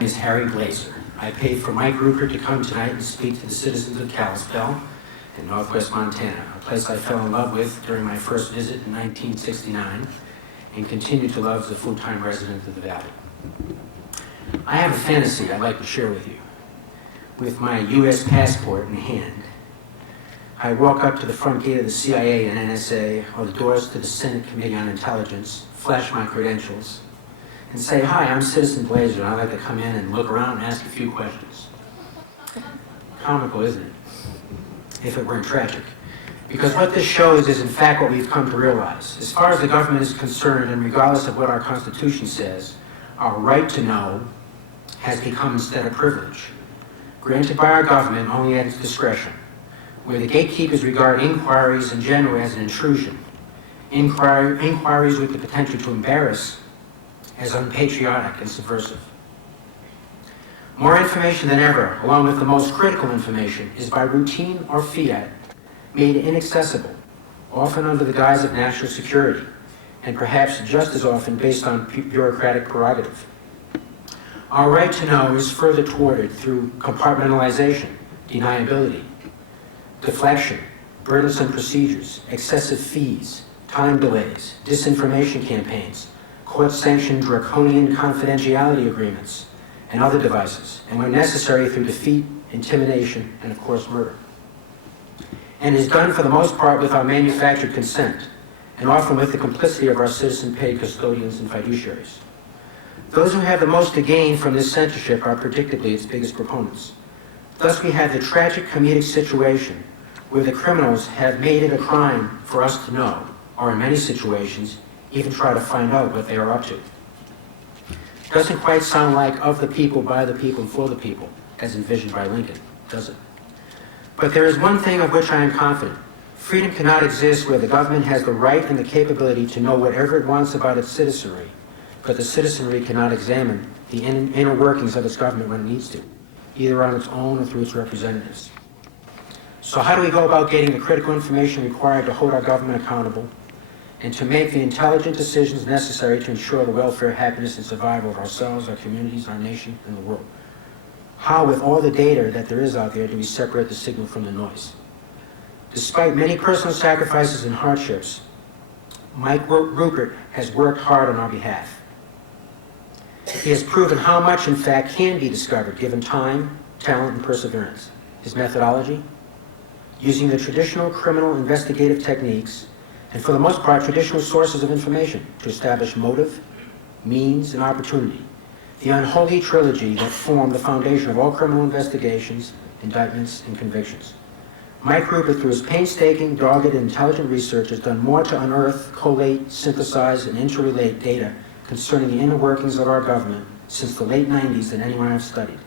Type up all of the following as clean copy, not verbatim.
is Harry Glazer. I paid for Mike Ruppert to come tonight and speak to the citizens of Kalispell in northwest Montana, a place I fell in love with during my first visit in 1969 and continue to love as a full-time resident of the Valley. I have a fantasy I'd like to share with you. With my U.S. passport in hand, I walk up to the front gate of the CIA and NSA or the doors to the Senate Committee on Intelligence, flash my credentials, and say, "Hi, I'm Citizen Glazer, and I'd like to come in and look around and ask a few questions." Comical, isn't it? If it weren't tragic. Because what this shows is in fact what we've come to realize. As far as the government is concerned, and regardless of what our Constitution says, our right to know has become instead a privilege, granted by our government only at its discretion, where the gatekeepers regard inquiries in general as an intrusion, inquiries with the potential to embarrass as unpatriotic and subversive. More information than ever, along with the most critical information, is by routine or fiat made inaccessible, often under the guise of national security, and perhaps just as often based on bureaucratic prerogative. Our right to know is further thwarted through compartmentalization, deniability, deflection, burdensome procedures, excessive fees, time delays, disinformation campaigns, court-sanctioned draconian confidentiality agreements, and other devices, and when necessary through defeat, intimidation, and of course murder. And is done for the most part without manufactured consent, and often with the complicity of our citizen-paid custodians and fiduciaries. Those who have the most to gain from this censorship are predictably its biggest proponents. Thus we have the tragic comedic situation where the criminals have made it a crime for us to know, or in many situations, even try to find out what they are up to. Doesn't quite sound like of the people, by the people, and for the people, as envisioned by Lincoln, does it? But there is one thing of which I am confident. Freedom cannot exist where the government has the right and the capability to know whatever it wants about its citizenry, but the citizenry cannot examine the inner workings of its government when it needs to, either on its own or through its representatives. So how do we go about getting the critical information required to hold our government accountable and to make the intelligent decisions necessary to ensure the welfare, happiness, and survival of ourselves, our communities, our nation, and the world? How, with all the data that there is out there, do we separate the signal from the noise? Despite many personal sacrifices and hardships, Mike Ruppert has worked hard on our behalf. He has proven how much, in fact, can be discovered given time, talent, and perseverance. His methodology, using the traditional criminal investigative techniques, and for the most part, traditional sources of information to establish motive, means, and opportunity, the unholy trilogy that form the foundation of all criminal investigations, indictments, and convictions. Mike Ruppert, through his painstaking, dogged, and intelligent research, has done more to unearth, collate, synthesize, and interrelate data concerning the inner workings of our government since the late 90s than anyone I've studied.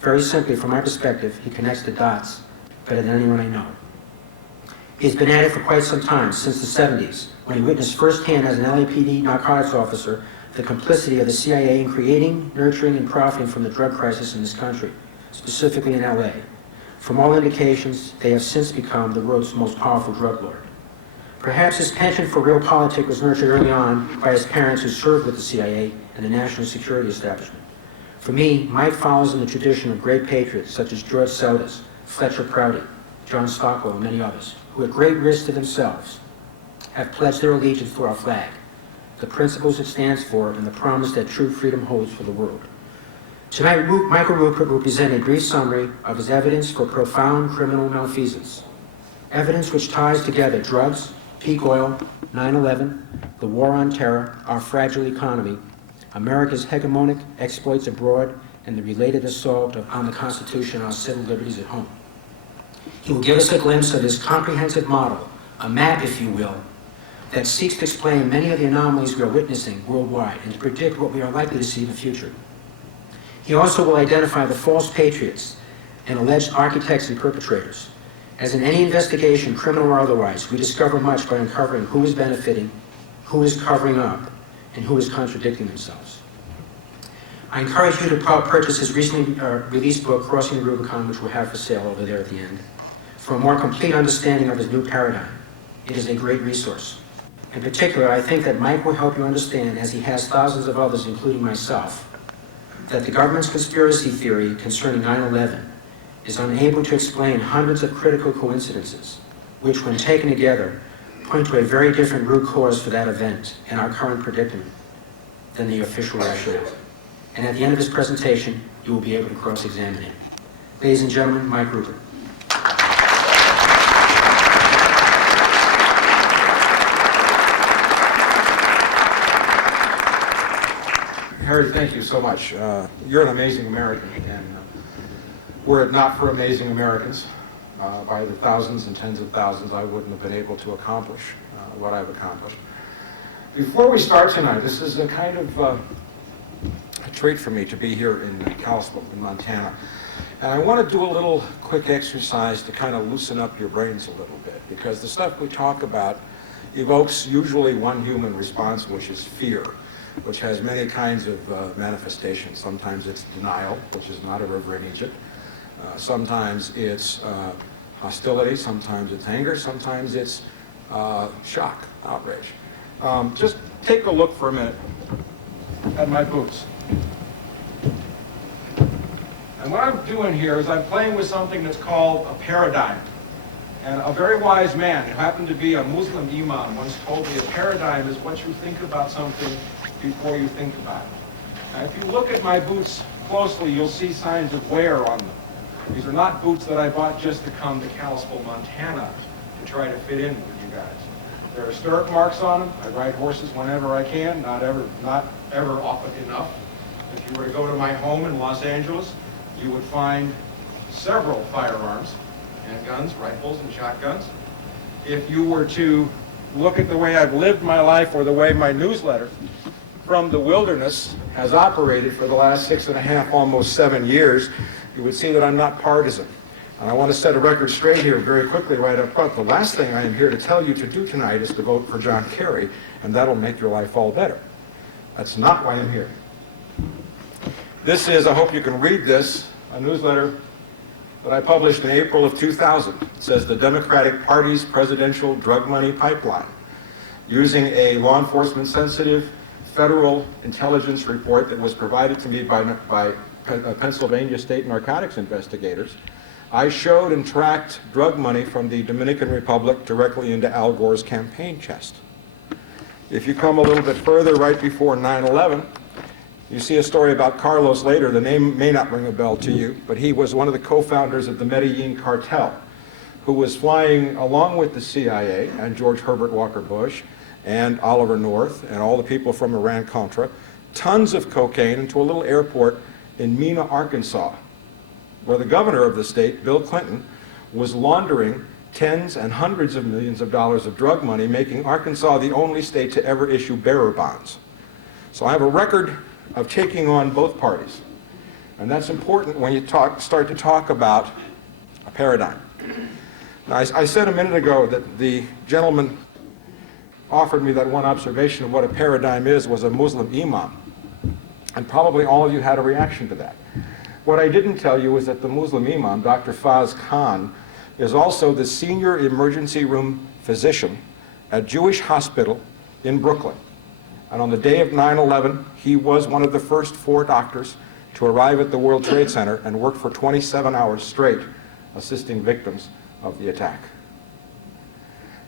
Very simply, from my perspective, he connects the dots better than anyone I know. He's been at it for quite some time, since the 70s, when he witnessed firsthand as an LAPD narcotics officer the complicity of the CIA in creating, nurturing, and profiting from the drug crisis in this country, specifically in LA. From all indications, they have since become the world's most powerful drug lord. Perhaps his penchant for real politics was nurtured early on by his parents who served with the CIA and the national security establishment. For me, Mike follows in the tradition of great patriots such as George Seldes, Fletcher Prouty, John Stockwell, and many others, who at great risk to themselves have pledged their allegiance to our flag, the principles it stands for, and the promise that true freedom holds for the world. Tonight, Michael Ruppert will present a brief summary of his evidence for profound criminal malfeasance, evidence which ties together drugs, peak oil, 9/11, the war on terror, our fragile economy, America's hegemonic exploits abroad, and the related assault on the Constitution and our civil liberties at home. He will give us a glimpse of his comprehensive model, a map, if you will, that seeks to explain many of the anomalies we are witnessing worldwide and to predict what we are likely to see in the future. He also will identify the false patriots and alleged architects and perpetrators. As in any investigation, criminal or otherwise, we discover much by uncovering who is benefiting, who is covering up, and who is contradicting themselves. I encourage you to purchase his recently released book, Crossing the Rubicon, which we'll have for sale over there at the end, for a more complete understanding of his new paradigm. It is a great resource. In particular, I think that Mike will help you understand, as he has thousands of others, including myself, that the government's conspiracy theory concerning 9/11 is unable to explain hundreds of critical coincidences, which, when taken together, point to a very different root cause for that event and our current predicament than the official rationale. And at the end of his presentation, you will be able to cross-examine him. Ladies and gentlemen, Mike Ruppert. Harry, thank you so much. You're an amazing American, and were it not for amazing Americans, by the thousands and tens of thousands, I wouldn't have been able to accomplish what I've accomplished. Before we start tonight, this is a kind of a treat for me to be here in Kalispell, in Montana. And I want to do a little quick exercise to kind of loosen up your brains a little bit, because the stuff we talk about evokes usually one human response, which is fear, which has many kinds of manifestations. Sometimes it's denial, which is not a river in Egypt. Sometimes it's hostility, sometimes it's anger, sometimes it's shock, outrage. Just take a look for a minute at my boots. And what I'm doing here is I'm playing with something that's called a paradigm. And a very wise man, who happened to be a Muslim imam, once told me a paradigm is what you think about something before you think about it. Now, if you look at my boots closely, you'll see signs of wear on them. These are not boots that I bought just to come to Kalispell, Montana, to try to fit in with you guys. There are stirrup marks on them. I ride horses whenever I can, not ever often enough. If you were to go to my home in Los Angeles, you would find several firearms, handguns, rifles, and shotguns. If you were to look at the way I've lived my life, or the way my newsletter from the wilderness has operated for the last 6.5, almost 7 years, you would see that I'm not partisan. And I want to set a record straight here very quickly right up front. The last thing I am here to tell you to do tonight is to vote for John Kerry, and that'll make your life all better. That's not why I'm here. This is, I hope you can read this, a newsletter that I published in April of 2000. It says, "The Democratic Party's Presidential Drug Money Pipeline," using a law enforcement sensitive federal intelligence report that was provided to me by Pennsylvania state narcotics investigators. I showed and tracked drug money from the Dominican Republic directly into Al Gore's campaign chest. If you come a little bit further, right before 9/11, you see a story about Carlos later. The name may not ring a bell to you, but he was one of the co-founders of the Medellin cartel, who was flying along with the CIA and George Herbert Walker Bush and Oliver North and all the people from Iran-Contra, tons of cocaine into a little airport in Mena, Arkansas, where the governor of the state, Bill Clinton, was laundering tens and hundreds of millions of dollars of drug money, making Arkansas the only state to ever issue bearer bonds. So I have a record of taking on both parties. And that's important when you start to talk about a paradigm. Now, I said a minute ago that the gentleman offered me that one observation of what a paradigm is was a Muslim imam. And probably all of you had a reaction to that. What I didn't tell you is that the Muslim imam, Dr. Faz Khan, is also the senior emergency room physician at Jewish Hospital in Brooklyn. And on the day of 9/11, he was one of the first 4 doctors to arrive at the World Trade Center and worked for 27 hours straight assisting victims of the attack.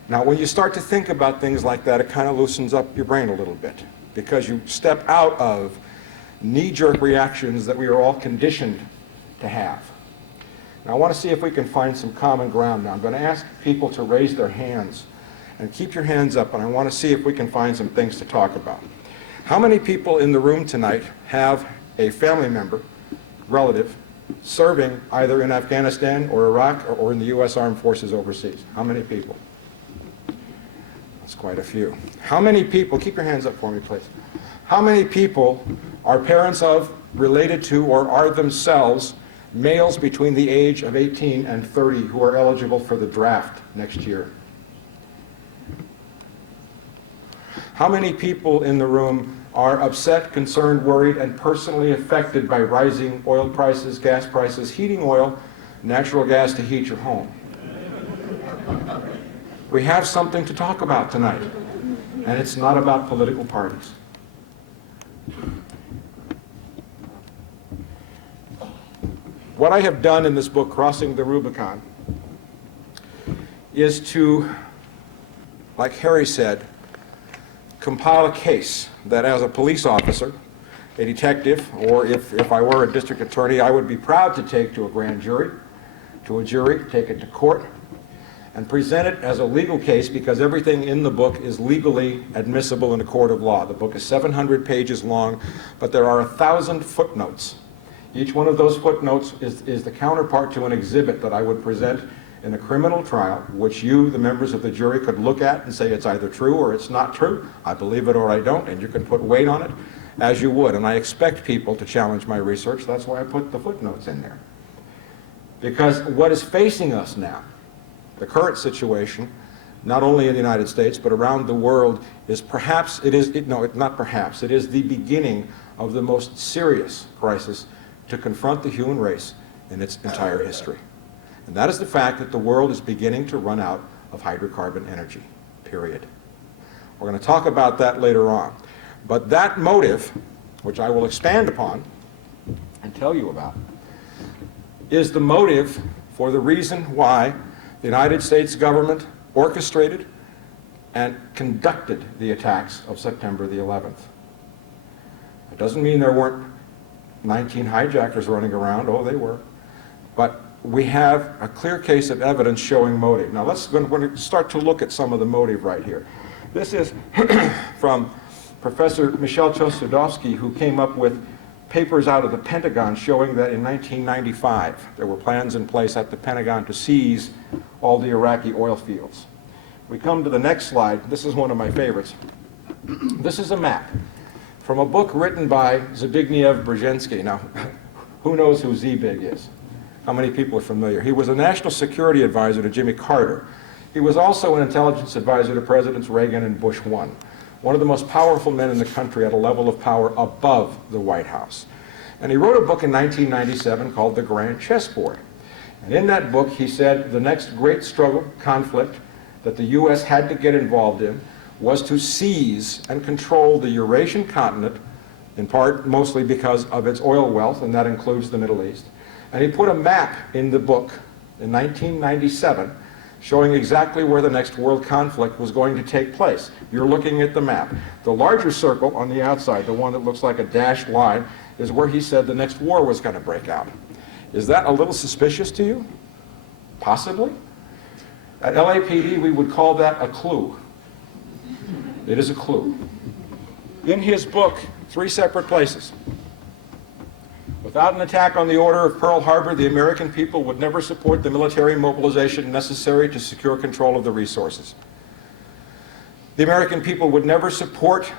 Now, when you start to think about things like that, it kind of loosens up your brain a little bit, because you step out of knee-jerk reactions that we are all conditioned to have. Now, I want to see if we can find some common ground now. I'm going to ask people to raise their hands, and keep your hands up, and I want to see if we can find some things to talk about. How many people in the room tonight have a family member, relative, serving either in Afghanistan or Iraq or in the U.S. Armed Forces overseas? How many people? That's quite a few. How many people, keep your hands up for me, please. How many people are parents of, related to, or are themselves males between the age of 18 and 30 who are eligible for the draft next year? How many people in the room are upset, concerned, worried, and personally affected by rising oil prices, gas prices, heating oil, natural gas to heat your home? We have something to talk about tonight, and it's not about political parties. what I have done in this book, Crossing the Rubicon, is to, like Harry said, compile a case that as a police officer, a detective, or if I were a district attorney, I would be proud to take to a grand jury, to a jury, take it to court, and present it as a legal case, because everything in the book is legally admissible in a court of law. The book is 700 pages long, but there are 1,000 footnotes. Each one of those footnotes is the counterpart to an exhibit that I would present in a criminal trial, which you, the members of the jury, could look at and say it's either true or it's not true. I believe it or I don't, and you can put weight on it as you would. And I expect people to challenge my research. That's why I put the footnotes in there. Because what is facing us now, the current situation, not only in the United States, but around the world, is perhaps, it is the beginning of the most serious crisis to confront the human race in its entire history. And that is the fact that the world is beginning to run out of hydrocarbon energy, period. We're going to talk about that later on. But that motive, which I will expand upon and tell you about, is the motive for the reason why the United States government orchestrated and conducted the attacks of September the 11th. It doesn't mean there weren't 19 hijackers running around. Oh, they were. But we have a clear case of evidence showing motive. Now we're going to start to look at some of the motive right here. This is from Professor Michel Chossudovsky, who came up with papers out of the Pentagon showing that in 1995 there were plans in place at the Pentagon to seize all the Iraqi oil fields. We come to the next slide. This is one of my favorites. This is a map from a book written by Zbigniew Brzezinski. Now, who knows who Zbig is? How many people are familiar? He was a national security advisor to Jimmy Carter. He was also an intelligence advisor to Presidents Reagan and Bush I. One of the most powerful men in the country at a level of power above the White House. And he wrote a book in 1997 called The Grand Chessboard. And in that book, he said the next great struggle, conflict, that the U.S. had to get involved in was to seize and control the Eurasian continent, in part mostly because of its oil wealth, and that includes the Middle East. And he put a map in the book in 1997 showing exactly where the next world conflict was going to take place. You're looking at the map. The larger circle on the outside, the one that looks like a dashed line, is where he said the next war was going to break out. Is that a little suspicious to you? Possibly. At LAPD, we would call that a clue. It is a clue. In his book, 3 separate places. Without an attack on the order of Pearl Harbor, the American people would never support the military mobilization necessary to secure control of the resources. The American people would never support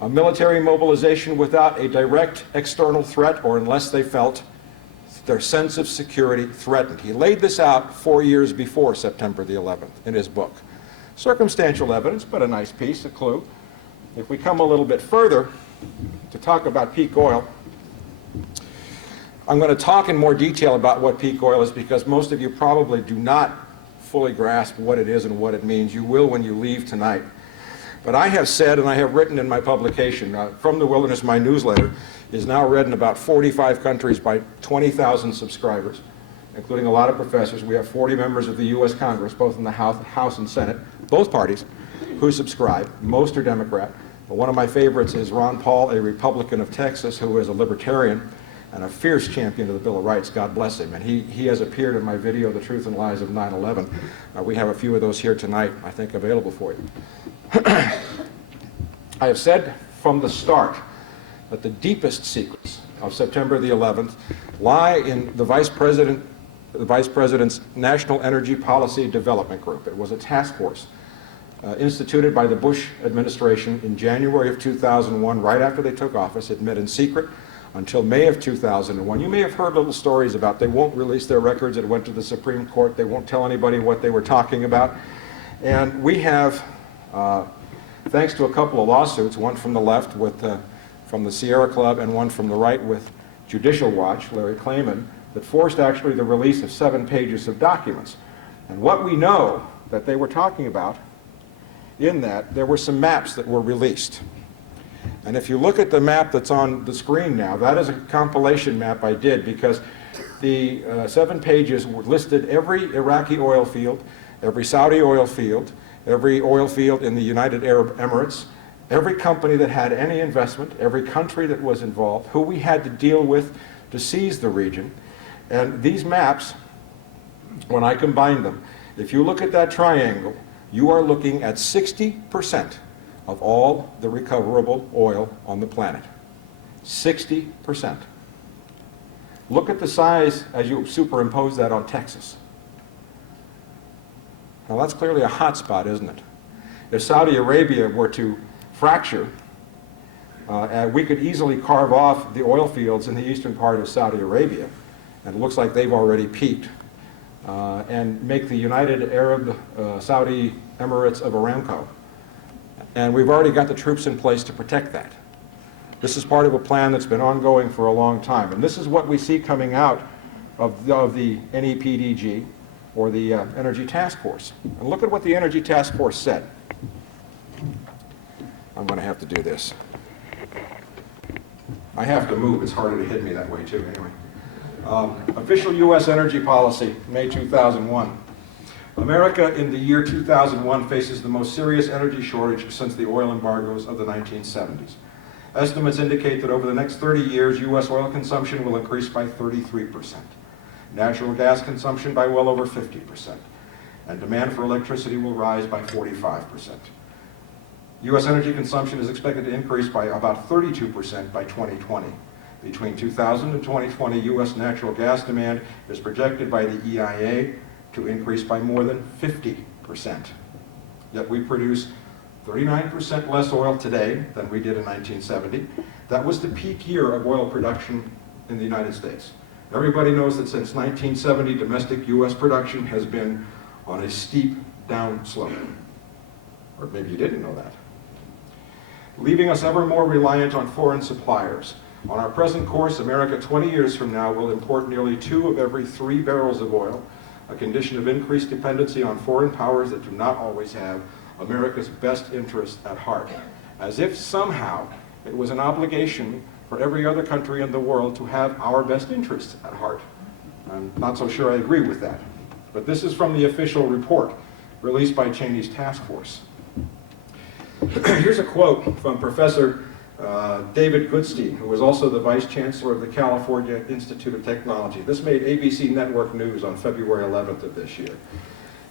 a military mobilization without a direct external threat or unless they felt their sense of security threatened. He laid this out 4 years before September the 11th in his book. Circumstantial evidence, but a nice piece, a clue. If we come a little bit further to talk about peak oil, I'm going to talk in more detail about what peak oil is because most of you probably do not fully grasp what it is and what it means. You will when you leave tonight. But I have said, and I have written in my publication, From the Wilderness, my newsletter, is now read in about 45 countries by 20,000 subscribers, including a lot of professors. We have 40 members of the U.S. Congress, both in the House and Senate, both parties, who subscribe. Most are Democrat. But one of my favorites is Ron Paul, a Republican of Texas, who is a libertarian and a fierce champion of the Bill of Rights. God bless him. And he has appeared in my video, The Truth and Lies of 9/11. We have a few of those here tonight, I think, available for you. I have said from the start that the deepest secrets of September the 11th lie in the Vice President's National Energy Policy Development Group. It was a task force instituted by the Bush administration in January of 2001, right after they took office. It met in secret until May of 2001. You may have heard little stories about they won't release their records. It went to the Supreme Court. They won't tell anybody what they were talking about. And we have, thanks to a couple of lawsuits, one from the left from the Sierra Club and one from the right with Judicial Watch, Larry Klayman, that forced actually the release of 7 pages of documents. And what we know that they were talking about in that, there were some maps that were released. And if you look at the map that's on the screen now, that is a compilation map I did because the 7 pages listed every Iraqi oil field, every Saudi oil field, every oil field in the United Arab Emirates, every company that had any investment, every country that was involved, who we had to deal with to seize the region. And these maps, when I combine them, if you look at that triangle, you are looking at 60% of all the recoverable oil on the planet. 60%. Look at the size as you superimpose that on Texas. Now that's clearly a hot spot, isn't it? If Saudi Arabia were to fracture, we could easily carve off the oil fields in the eastern part of Saudi Arabia, and it looks like they've already peaked, and make the United Arab Saudi Emirates of Aramco. And we've already got the troops in place to protect that. This is part of a plan that's been ongoing for a long time. And this is what we see coming out of the NEPDG, or the Energy Task Force. And look at what the Energy Task Force said. I'm going to have to do this. I have to move. It's harder to hit me that way, too, anyway. Official U.S. energy policy, May 2001. America in the year 2001 faces the most serious energy shortage since the oil embargoes of the 1970s. Estimates indicate that over the next 30 years, U.S. oil consumption will increase by 33%, natural gas consumption by well over 50%, and demand for electricity will rise by 45%. U.S. energy consumption is expected to increase by about 32% by 2020. Between 2000 and 2020, U.S. natural gas demand is projected by the EIA to increase by more than 50%. Yet we produce 39% less oil today than we did in 1970. That was the peak year of oil production in the United States. Everybody knows that since 1970, domestic U.S. production has been on a steep down slope. Or maybe you didn't know that. Leaving us ever more reliant on foreign suppliers. On our present course, America 20 years from now will import nearly 2 of every 3 barrels of oil, a condition of increased dependency on foreign powers that do not always have America's best interest at heart, as if somehow it was an obligation for every other country in the world to have our best interests at heart. I'm not so sure I agree with that. But this is from the official report released by Cheney's task force. Here's a quote from Professor David Goodstein, who was also the Vice Chancellor of the California Institute of Technology. This made ABC Network News on February 11th of this year.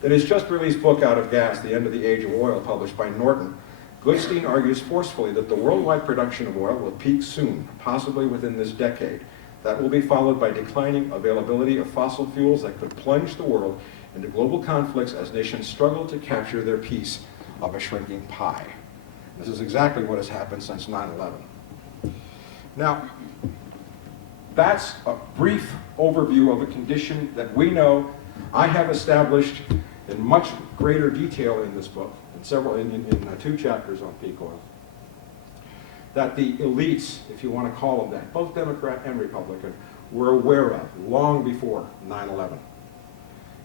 In his just released book, Out of Gas, The End of the Age of Oil, published by Norton, Goodstein argues forcefully that the worldwide production of oil will peak soon, possibly within this decade. That will be followed by declining availability of fossil fuels that could plunge the world into global conflicts as nations struggle to capture their piece of a shrinking pie. This is exactly what has happened since 9/11. Now, that's a brief overview of a condition that we know I have established in much greater detail in this book, in 2 chapters on peak oil, that the elites, if you want to call them that, both Democrat and Republican, were aware of long before 9/11.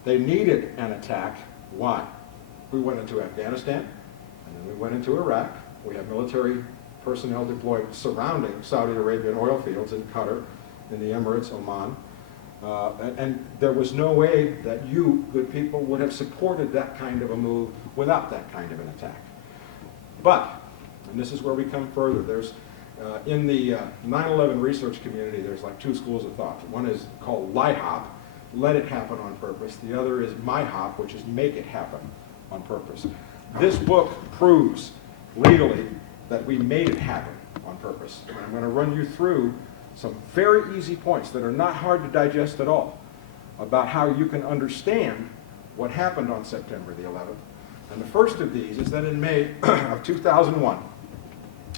They needed an attack. Why? We went into Afghanistan, and then we went into Iraq. We have military personnel deployed surrounding Saudi Arabian oil fields in Qatar, in the Emirates, Oman. And there was no way that you, good people, would have supported that kind of a move without that kind of an attack. But, and this is where we come further, there's, in the 9/11 research community, there's like 2 schools of thought. One is called LIHOP, let it happen on purpose. The other is MIHOP, which is make it happen on purpose. This book proves legally that we made it happen on purpose. And I'm going to run you through some very easy points that are not hard to digest at all about how you can understand what happened on September the 11th. And the first of these is that in May of 2001,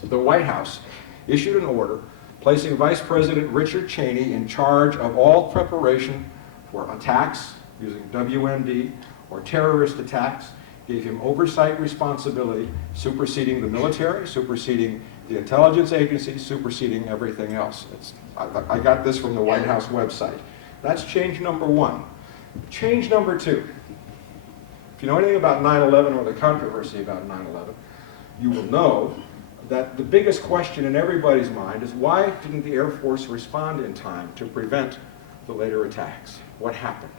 the White House issued an order placing Vice President Richard Cheney in charge of all preparation for attacks using WMD or terrorist attacks, gave him oversight responsibility, superseding the military, superseding the intelligence agencies, superseding everything else. I got this from the White House website. That's change number 1. Change number 2. If you know anything about 9/11 or the controversy about 9/11, you will know that the biggest question in everybody's mind is why didn't the Air Force respond in time to prevent the later attacks. What happened?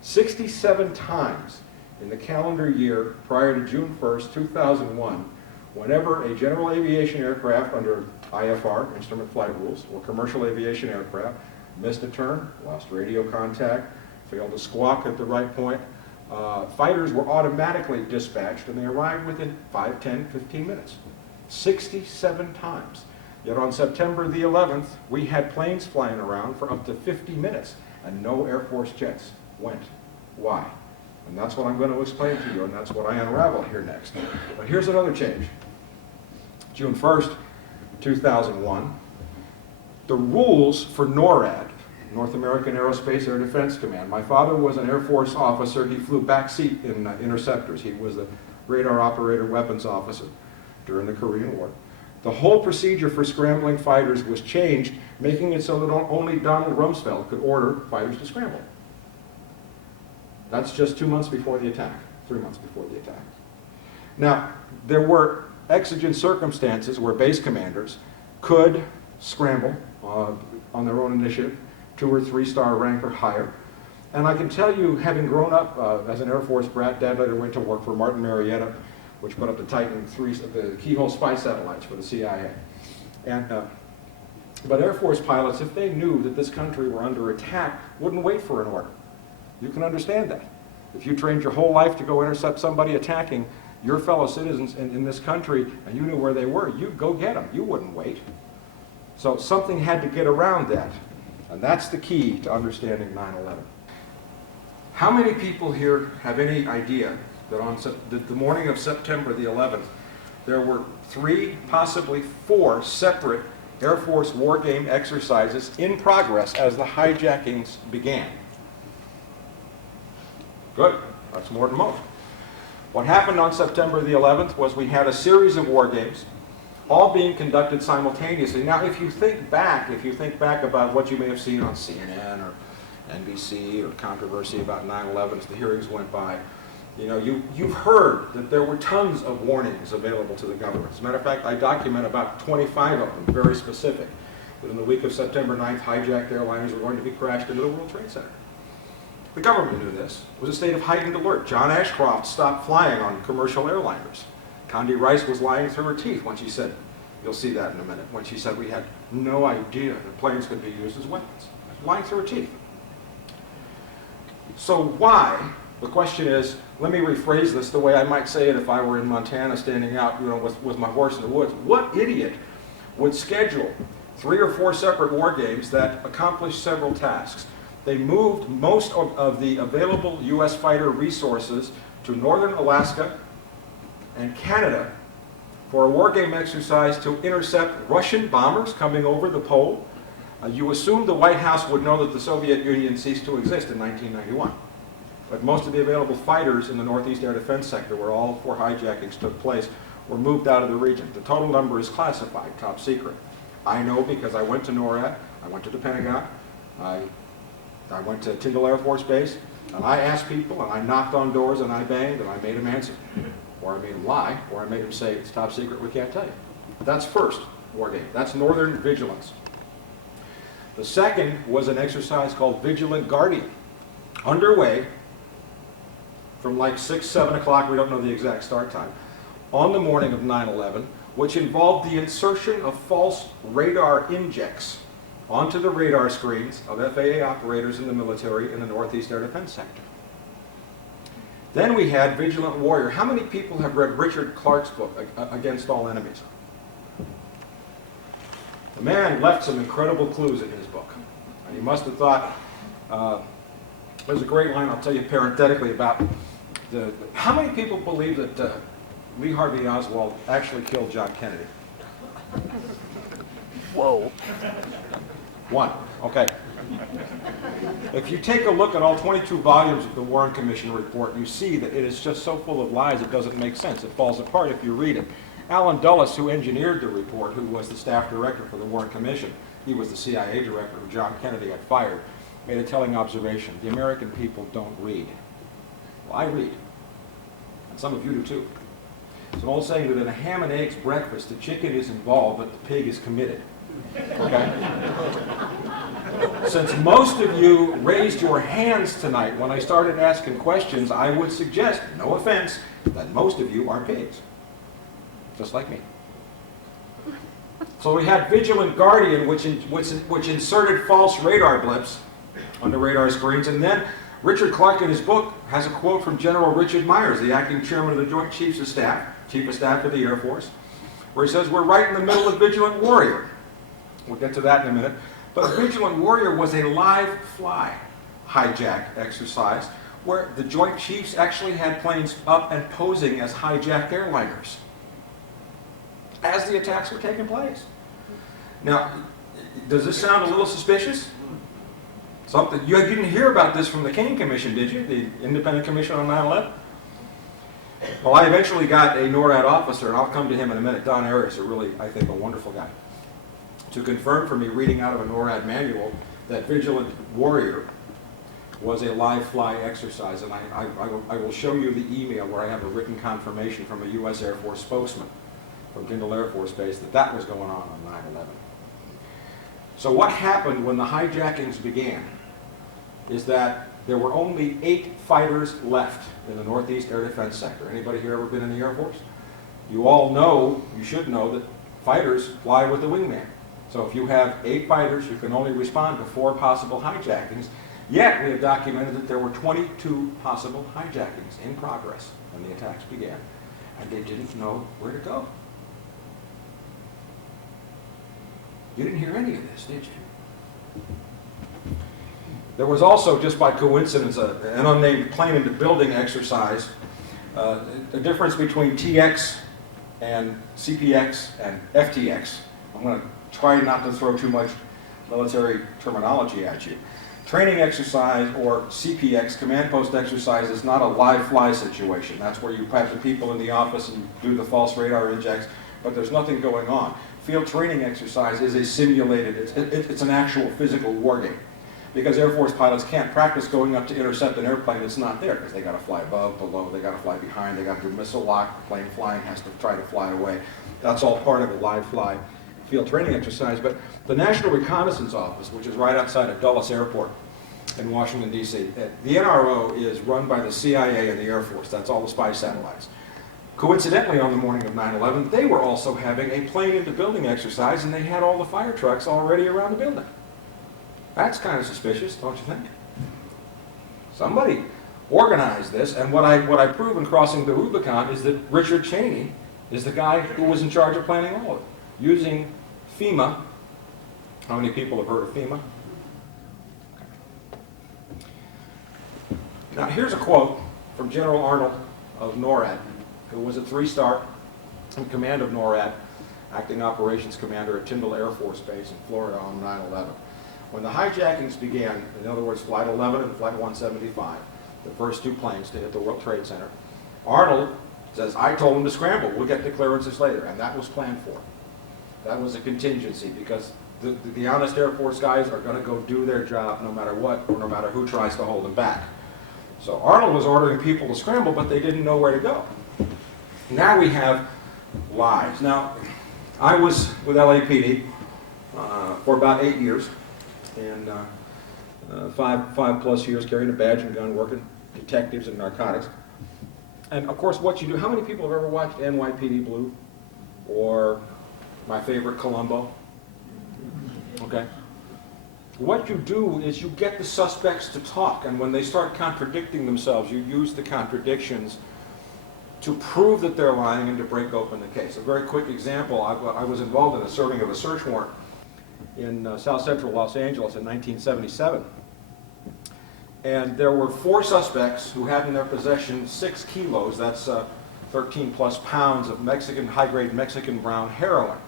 67 times in the calendar year prior to June 1st, 2001, whenever a general aviation aircraft under IFR, Instrument Flight Rules, or commercial aviation aircraft missed a turn, lost radio contact, failed to squawk at the right point, fighters were automatically dispatched and they arrived within 5, 10, 15 minutes. 67 times. Yet on September the 11th, we had planes flying around for up to 50 minutes and no Air Force jets went. Why? And that's what I'm going to explain to you, and that's what I unravel here next. But here's another change. June 1st, 2001, the rules for NORAD, North American Aerospace Air Defense Command. My father was an Air Force officer. He flew backseat in interceptors. He was the radar operator weapons officer during the Korean War. The whole procedure for scrambling fighters was changed, making it so that only Donald Rumsfeld could order fighters to scramble. That's just 2 months before the attack, 3 months before the attack. Now, there were exigent circumstances where base commanders could scramble on their own initiative, 2 or 3 star rank or higher. And I can tell you, having grown up as an Air Force brat, Dad later went to work for Martin Marietta, which put up the Titan III, the keyhole spy satellites for the CIA. But Air Force pilots, if they knew that this country were under attack, wouldn't wait for an order. You can understand that. If you trained your whole life to go intercept somebody attacking your fellow citizens in this country, and you knew where they were, you'd go get them. You wouldn't wait. So something had to get around that. And that's the key to understanding 9/11. How many people here have any idea that on the morning of September the 11th, there were 3, possibly 4 separate Air Force war game exercises in progress as the hijackings began? Good. That's more than most. What happened on September the 11th was we had a series of war games, all being conducted simultaneously. Now, if you think back about what you may have seen on CNN or NBC or controversy about 9/11 as the hearings went by, you've heard that there were tons of warnings available to the government. As a matter of fact, I document about 25 of them, very specific. That in the week of September 9th, hijacked airliners were going to be crashed into the World Trade Center. The government knew this. It was a state of heightened alert. John Ashcroft stopped flying on commercial airliners. Condi Rice was lying through her teeth when she said, you'll see that in a minute, when she said we had no idea that planes could be used as weapons. Lying through her teeth. So why? The question is, let me rephrase this the way I might say it if I were in Montana standing out with my horse in the woods. What idiot would schedule 3 or 4 separate war games that accomplished several tasks? They moved most of the available U.S. fighter resources to northern Alaska and Canada for a war game exercise to intercept Russian bombers coming over the pole. You assumed the White House would know that the Soviet Union ceased to exist in 1991. But most of the available fighters in the Northeast Air Defense sector, where all 4 hijackings took place, were moved out of the region. The total number is classified, top secret. I know because I went to NORAD, I went to the Pentagon, I went to Tyndall Air Force Base, and I asked people, and I knocked on doors, and I banged, and I made them answer. Or I made them lie, or I made them say, it's top secret, we can't tell you. That's first war game. That's Northern Vigilance. The second was an exercise called Vigilant Guardian, underway from like 6, 7 o'clock, we don't know the exact start time, on the morning of 9/11, which involved the insertion of false radar injects onto the radar screens of FAA operators in the military in the Northeast Air Defense sector. Then we had Vigilant Warrior. How many people have read Richard Clark's book, Against All Enemies? The man left some incredible clues in his book. And he must have thought, there's a great line I'll tell you parenthetically about how many people believe that Lee Harvey Oswald actually killed John Kennedy? Whoa. 1. Okay. If you take a look at all 22 volumes of the Warren Commission report, you see that it is just so full of lies it doesn't make sense. It falls apart if you read it. Alan Dulles, who engineered the report, who was the staff director for the Warren Commission, he was the CIA director who John Kennedy had fired, made a telling observation. The American people don't read. Well, I read. And some of you do too. It's an old saying that in a ham and eggs breakfast, the chicken is involved, but the pig is committed. Okay? Since most of you raised your hands tonight when I started asking questions, I would suggest, no offense, that most of you are pigs. Just like me. So we had Vigilant Guardian, which inserted false radar blips on the radar screens, and then Richard Clark in his book has a quote from General Richard Myers, the acting chairman of the Joint Chiefs of Staff, Chief of Staff of the Air Force, where he says, we're right in the middle of Vigilant Warrior. We'll get to that in a minute. But Vigilant Warrior was a live fly hijack exercise where the Joint Chiefs actually had planes up and posing as hijacked airliners as the attacks were taking place. Now, does this sound a little suspicious? Something you didn't hear about this from the Kane Commission, did you? The Independent Commission on 9/11? Well, I eventually got a NORAD officer, and I'll come to him in a minute, Don Arias, a really, I think, a wonderful guy, to confirm for me, reading out of a NORAD manual, that Vigilant Warrior was a live fly exercise. And I will show you the email where I have a written confirmation from a U.S. Air Force spokesman from Tyndall Air Force Base that was going on 9/11. So what happened when the hijackings began is that there were only 8 fighters left in the Northeast Air Defense Sector. Anybody here ever been in the Air Force? You all know, you should know, that fighters fly with the wingman. So if you have 8 fighters, you can only respond to 4 possible hijackings. Yet we have documented that there were 22 possible hijackings in progress when the attacks began, and they didn't know where to go. You didn't hear any of this, did you? There was also, just by coincidence, an unnamed plane into building exercise. The difference between TX and CPX and FTX. I'm going to try not to throw too much military terminology at you. Training exercise, or CPX, command post exercise, is not a live fly situation. That's where you have the people in the office and do the false radar injects, but there's nothing going on. Field training exercise is a simulated, it's an actual physical war game. Because Air Force pilots can't practice going up to intercept an airplane that's not there, because they got to fly above, below, they got to fly behind, they got to do missile lock, the plane flying has to try to fly away. That's all part of a live fly field training exercise. But the National Reconnaissance Office, which is right outside of Dulles Airport in Washington, D.C., the NRO is run by the CIA and the Air Force. That's all the spy satellites. Coincidentally, on the morning of 9/11, they were also having a plane into building exercise, and they had all the fire trucks already around the building. That's kind of suspicious, don't you think? Somebody organized this, and what I prove in Crossing the Rubicon is that Richard Cheney is the guy who was in charge of planning all of it, using FEMA. How many people have heard of FEMA? Now, here's a quote from General Arnold of NORAD, who was a 3-star in command of NORAD, acting operations commander at Tyndall Air Force Base in Florida on 9/11. When the hijackings began, in other words, Flight 11 and Flight 175, the first 2 planes to hit the World Trade Center, Arnold says, I told them to scramble, we'll get the clearances later, and that was planned for. That was a contingency, because the honest Air Force guys are going to go do their job no matter what, or no matter who tries to hold them back. So Arnold was ordering people to scramble, but they didn't know where to go. Now we have lies. Now, I was with LAPD for about 8 years, and 5+ years carrying a badge and gun, working detectives and narcotics. And of course, what you do, how many people have ever watched NYPD Blue? Or my favorite, Columbo? Okay. What you do is you get the suspects to talk, and when they start contradicting themselves, you use the contradictions to prove that they're lying and to break open the case. A very quick example, I was involved in the serving of a search warrant in South Central Los Angeles in 1977. And there were 4 suspects who had in their possession 6 kilos, that's 13+ pounds of high-grade Mexican brown heroin.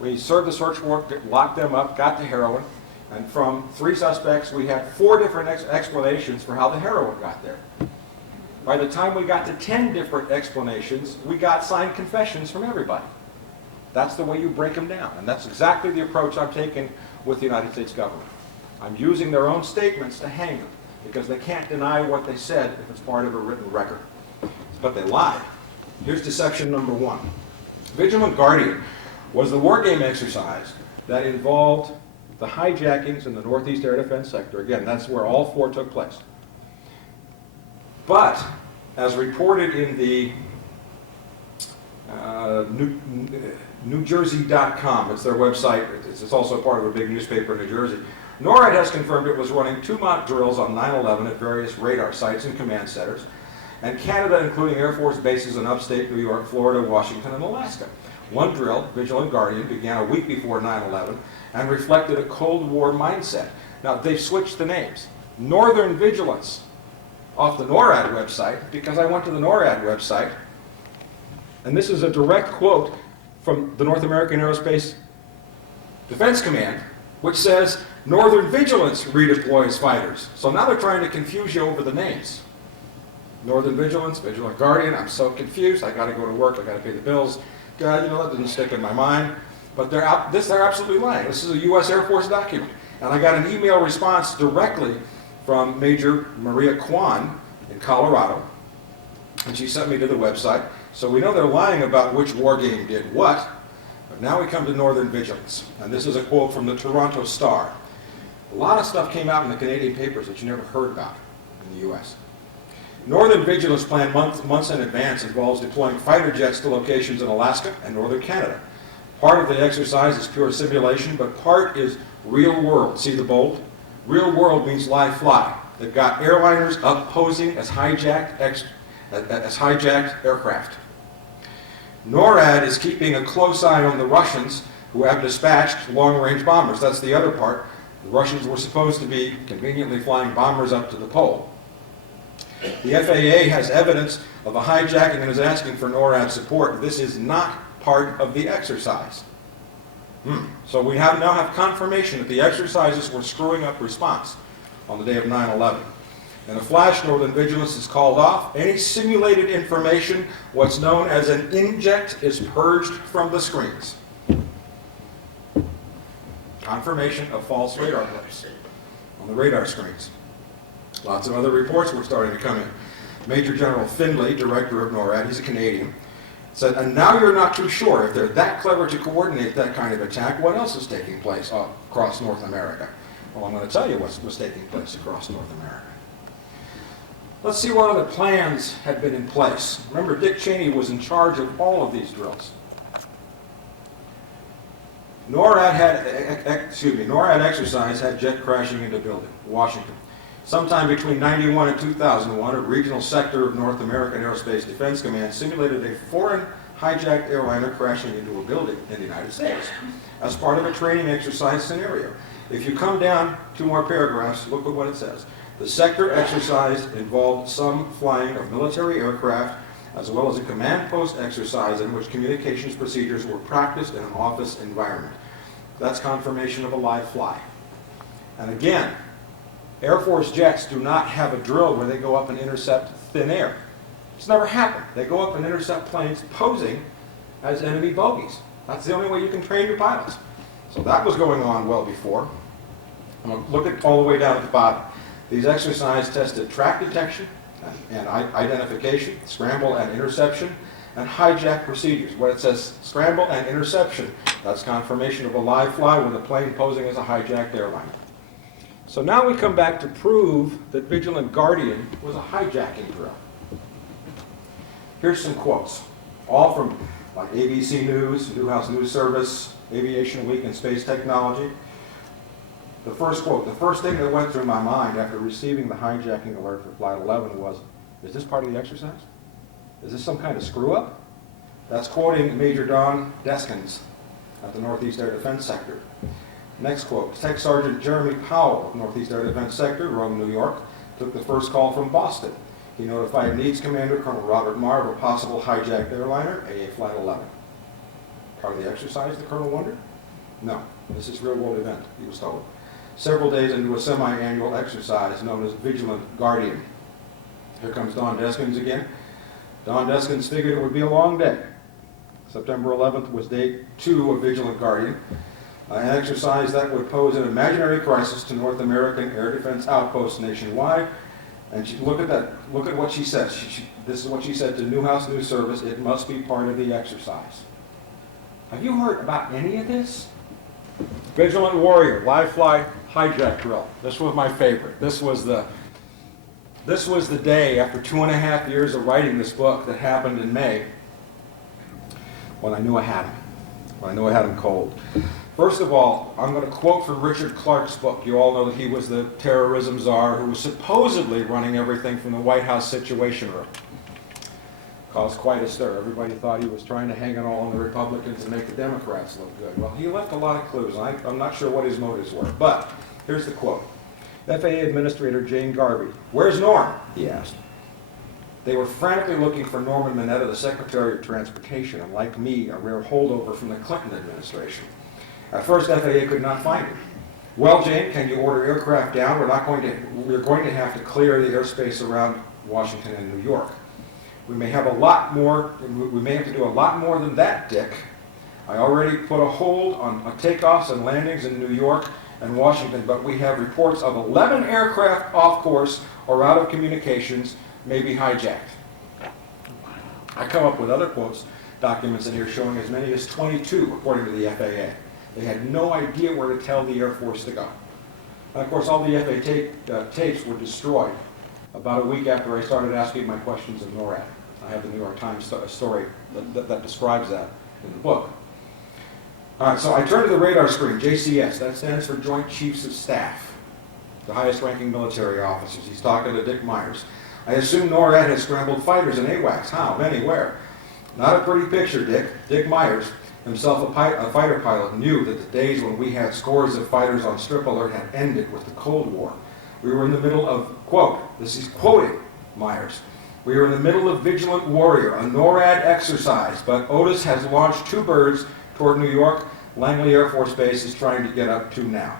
We served the search warrant, locked them up, got the heroin, and from 3 suspects we had 4 different explanations for how the heroin got there. By the time we got to 10 different explanations, we got signed confessions from everybody. That's the way you break them down, and that's exactly the approach I'm taking with the United States government. I'm using their own statements to hang them, because they can't deny what they said if it's part of a written record. But they lied. Here's deception number 1. Vigilant Guardian was the war game exercise that involved the hijackings in the Northeast Air Defense Sector. Again, that's where all 4 took place. But, as reported in the NewJersey.com, it's their website, it's also part of a big newspaper in New Jersey, NORAD has confirmed it was running 2 mock drills on 9/11 at various radar sites and command centers, and Canada, including Air Force bases in upstate New York, Florida, Washington, and Alaska. One drill, Vigilant Guardian, began a week before 9/11 and reflected a Cold War mindset. Now, they've switched the names. Northern Vigilance, off the NORAD website, because I went to the NORAD website, and this is a direct quote from the North American Aerospace Defense Command, which says, Northern Vigilance redeploys fighters. So now they're trying to confuse you over the names. Northern Vigilance, Vigilant Guardian, I'm so confused, I gotta go to work, I gotta pay the bills. God, that didn't stick in my mind. But they're absolutely lying. This is a U.S. Air Force document. And I got an email response directly from Major Maria Kwan in Colorado, and she sent me to the website. So we know they're lying about which war game did what, but now we come to Northern Vigilance. And this is a quote from the Toronto Star. A lot of stuff came out in the Canadian papers that you never heard about in the U.S. Northern Vigilance plan months in advance involves deploying fighter jets to locations in Alaska and northern Canada. Part of the exercise is pure simulation, but part is real world. See the bold? Real world means live fly. They've got airliners up posing as hijacked aircraft. NORAD is keeping a close eye on the Russians who have dispatched long-range bombers. That's the other part. The Russians were supposed to be conveniently flying bombers up to the pole. The FAA has evidence of a hijacking and is asking for NORAD support. This is not part of the exercise. So we now have confirmation that the exercises were screwing up response on the day of 9/11. In a flash, Northern Vigilance is called off. Any simulated information, what's known as an inject, is purged from the screens. Confirmation of false radar blips on the radar screens. Lots of other reports were starting to come in. Major General Findlay, director of NORAD, he's a Canadian, said, and now you're not too sure if they're that clever to coordinate that kind of attack, what else is taking place across North America? Well, I'm going to tell you what was taking place across North America. Let's see what other plans had been in place. Remember, Dick Cheney was in charge of all of these drills. NORAD exercise had jet crashing into building, Washington. Sometime between 91 and 2001, a regional sector of North American Aerospace Defense Command simulated a foreign hijacked airliner crashing into a building in the United States as part of a training exercise scenario. If you come down 2 more paragraphs, look at what it says. The sector exercise involved some flying of military aircraft as well as a command post exercise in which communications procedures were practiced in an office environment. That's confirmation of a live fly. And again, Air Force jets do not have a drill where they go up and intercept thin air. It's never happened. They go up and intercept planes posing as enemy bogies. That's the only way you can train your pilots. So that was going on well before. Look at all the way down at the bottom. These exercises tested track detection and identification, scramble and interception, and hijack procedures. When it says scramble and interception, that's confirmation of a live fly with a plane posing as a hijacked airliner. So now we come back to prove that Vigilant Guardian was a hijacking drill. Here's some quotes, all from like ABC News, Newhouse News Service, Aviation Week, and Space Technology. The first quote, the first thing that went through my mind after receiving the hijacking alert for Flight 11 was, is this part of the exercise? Is this some kind of screw up? That's quoting Major Don Deskins at the Northeast Air Defense Sector. Next quote, Tech Sergeant Jeremy Powell of Northeast Air Defense Sector, Rome, New York, took the first call from Boston. He notified Needs Commander Colonel Robert Marr of a possible hijacked airliner, AA Flight 11. Part of the exercise, the Colonel wondered? No, this is a real-world event, he was told. Several days into a semi-annual exercise known as Vigilant Guardian. Here comes Don Deskins again. Don Deskins figured it would be a long day. September 11th was day 2 of Vigilant Guardian. An exercise that would pose an imaginary crisis to North American air defense outposts nationwide. And look at that. Look at what she said. This is what she said to Newhouse News Service. It must be part of the exercise. Have you heard about any of this? Vigilant Warrior, live fly hijack drill. This was my favorite. This was the day after 2.5 years of writing this book that happened in May when I knew I had him. When I knew I had him cold. First of all, I'm going to quote from Richard Clarke's book. You all know that he was the terrorism czar who was supposedly running everything from the White House Situation Room. Caused quite a stir. Everybody thought he was trying to hang it all on the Republicans and make the Democrats look good. Well, he left a lot of clues, and I'm not sure what his motives were. But here's the quote. FAA Administrator Jane Garvey, "Where's Norm?" he asked. They were frantically looking for Norman Mineta, the Secretary of Transportation, and like me, a rare holdover from the Clinton administration. At first, FAA could not find him. "Well, Jane, can you order aircraft down? We're going to have to clear the airspace around Washington and New York. We may have to do a lot more than that, Dick. I already put a hold on takeoffs and landings in New York and Washington, but we have reports of 11 aircraft off course or out of communications, maybe hijacked." I come up with other quotes, documents in here showing as many as 22, according to the FAA. They had no idea where to tell the Air Force to go. And of course, all the FAA tapes were destroyed about a week after I started asking my questions of NORAD. I have the New York Times story that describes that in the book. All right, so I turn to the radar screen, JCS. That stands for Joint Chiefs of Staff, the highest-ranking military officers. He's talking to Dick Myers. "I assume NORAD had scrambled fighters and AWACS. How? Many? Where?" "Not a pretty picture, Dick." Dick Myers, himself a fighter pilot, knew that the days when we had scores of fighters on strip alert had ended with the Cold War. We were in the middle of, quote, this is quoting Myers, "We were in the middle of Vigilant Warrior, a NORAD exercise, but Otis has launched 2 birds toward New York. Langley Air Force Base is trying to get up to now."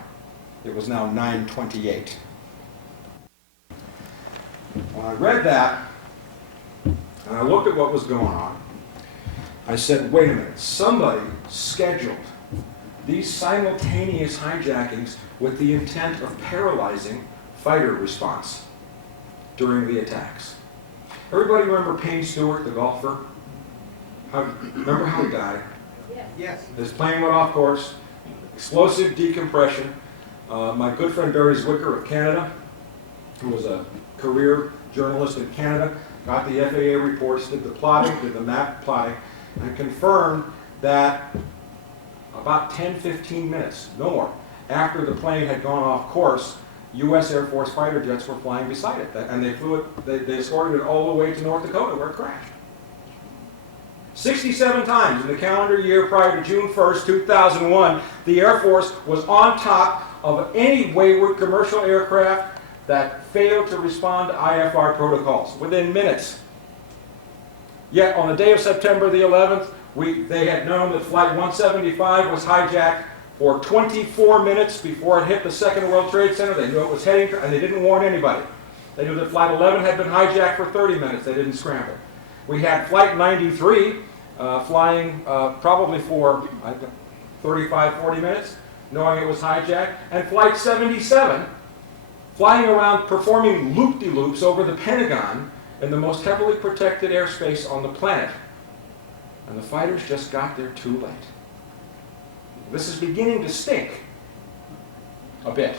It was now 9:28. When I read that, and I looked at what was going on, I said, wait a minute, somebody scheduled these simultaneous hijackings with the intent of paralyzing fighter response during the attacks. Everybody remember Payne Stewart, the golfer? Remember how he died? Yes. His plane went off course, explosive decompression. My good friend Barry Zwicker of Canada, who was a career journalist in Canada, got the FAA reports, did the plotting, did the map plotting, and confirmed that about 10-15 minutes, no more, after the plane had gone off course, U.S. Air Force fighter jets were flying beside it, and they flew it. They escorted it all the way to North Dakota, where it crashed. 67 times in the calendar year prior to June 1st, 2001, the Air Force was on top of any wayward commercial aircraft that failed to respond to IFR protocols within minutes. Yet on the day of September the 11th, they had known that Flight 175 was hijacked for 24 minutes before it hit the Second World Trade Center. They knew it was heading, and they didn't warn anybody. They knew that Flight 11 had been hijacked for 30 minutes. They didn't scramble. We had Flight 93 flying probably for 35, 40 minutes, knowing it was hijacked, and Flight 77 flying around performing loop-de-loops over the Pentagon in the most heavily protected airspace on the planet. And the fighters just got there too late. This is beginning to stink a bit.